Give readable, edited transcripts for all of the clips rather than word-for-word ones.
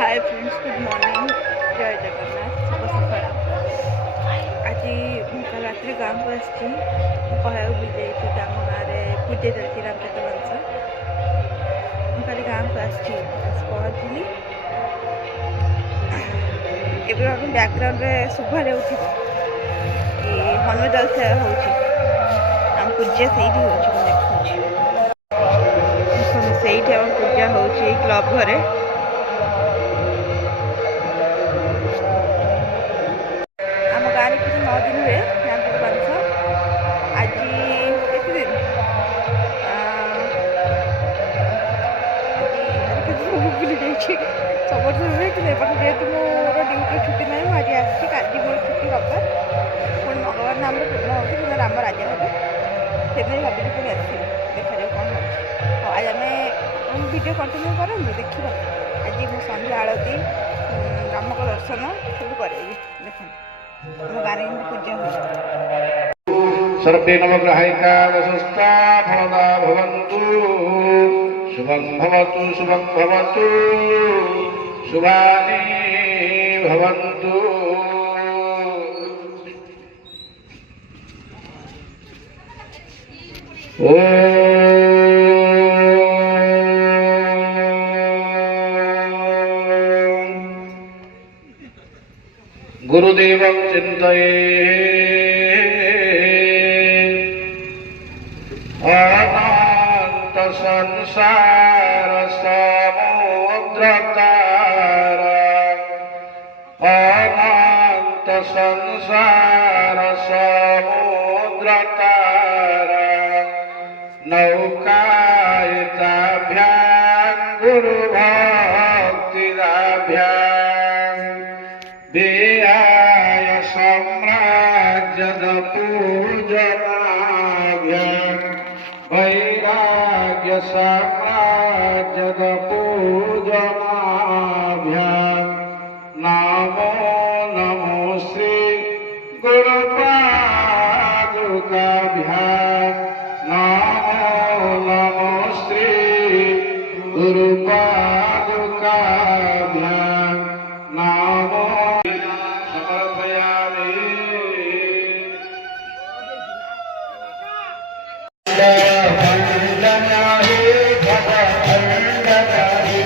Hi friends, good morning, जय जगन्नाथ। शुभ सकाळ। आज कल रात गाँव को आसी कह बुझे आम गाँव में पूजा चलती रामचंद्र वंश। कल गाँव को आसी पहुँचली। एवं बैकग्राउंड में शुभा जाऊँगी कि हनुमान चालीसा होची। आम पूजा से देखा पूजा होची क्लब घरे। आम गाँव में 9 दिन हुए रामचंद्र वंश। आज केते दिन भूली जाइए सब हुए कि जेहतु मोर ड्यूटी छुट्टी ना मुझे आसी मोर छुट्टी रविवार पुणी मंगलवार नाम पूर्ण हो राम राजा हे से भाभी पुणी आस देखा कौन हो। आज आम वीडियो कंटिन्यू करूँ देखा। आज मो संध्या आलती राम को दर्शन सब कर देख आम गाँव में पूजा हो। सर्वे नवग्रहायिका वसस्ता फलदा भवन्तु शुभं भवतु शुभानि भवन्तु। गुरुदेवं चिन्तये अनंत संसार समुद्रतार अनंत संसार समुद्रतार नौकायिताभ्यां गुरुभक्तिदाभ्यां देयाय साम्राज्यद पूजनाभ्यां वैराग्य साम्राज्यद पूजनाभ्यां नमो नमो श्री गुरुपादुकाभ्यां नमो नमो श्री गुरुपादुकाभ्यां नमो समर्पयामि। वंदनाहि भगवन्दनाहि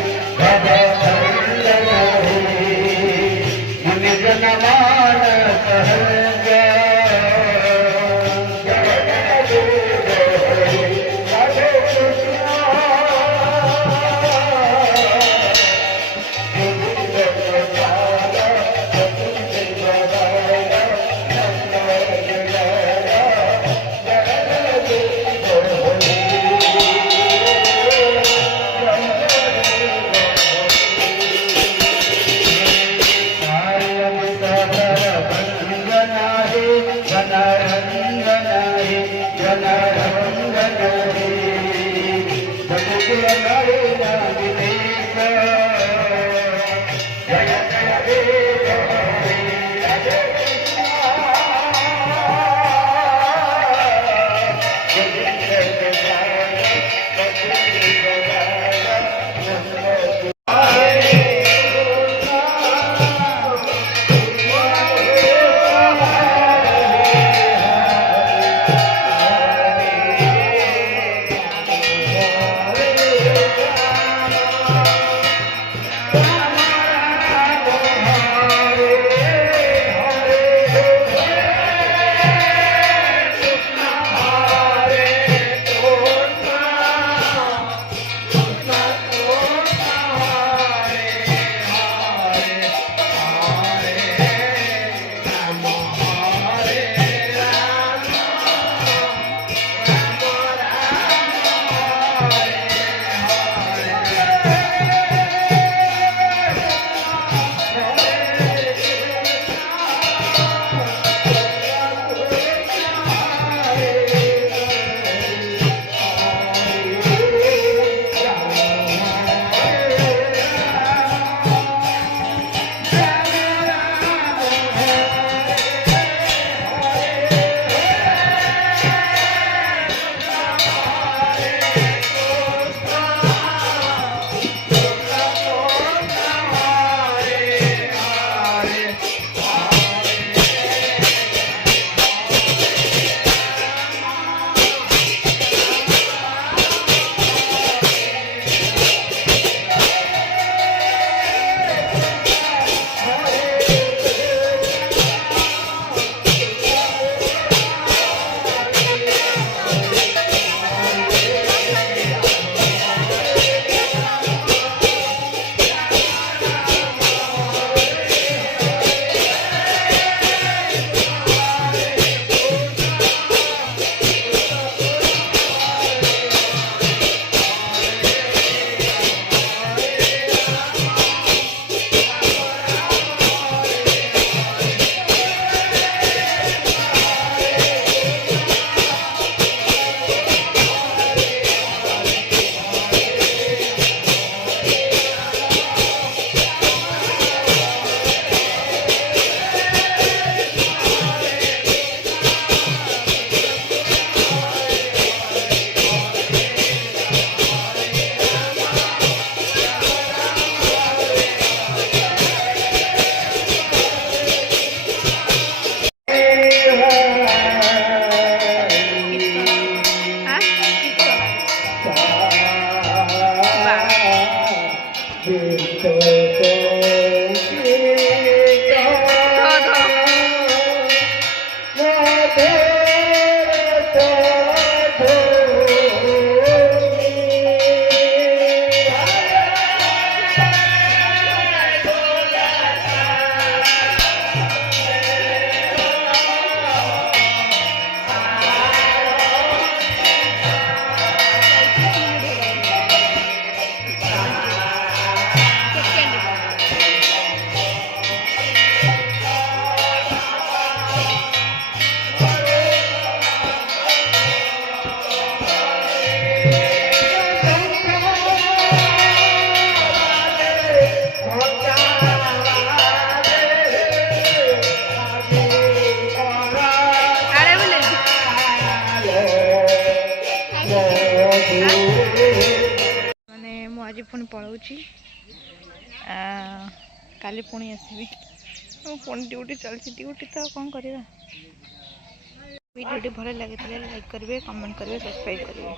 ମାନେ ମୁଁ ଆଜି ପୁଣି ପଳାଉଛି, କାଲି ପୁଣି ଆସିବି। ମୁଁ ପୁଣି ଡ୍ୟୁଟି ଚାଲିଛି, ଡ୍ୟୁଟି ତ କ'ଣ କରିବା। ଭିଡ଼ିଓଟି ଭଲ ଲାଗିଥିଲେ ଲାଇକ୍ କରିବେ, କମେଣ୍ଟ କରିବେ, ସବସ୍କ୍ରାଇବ୍ କରିବେ।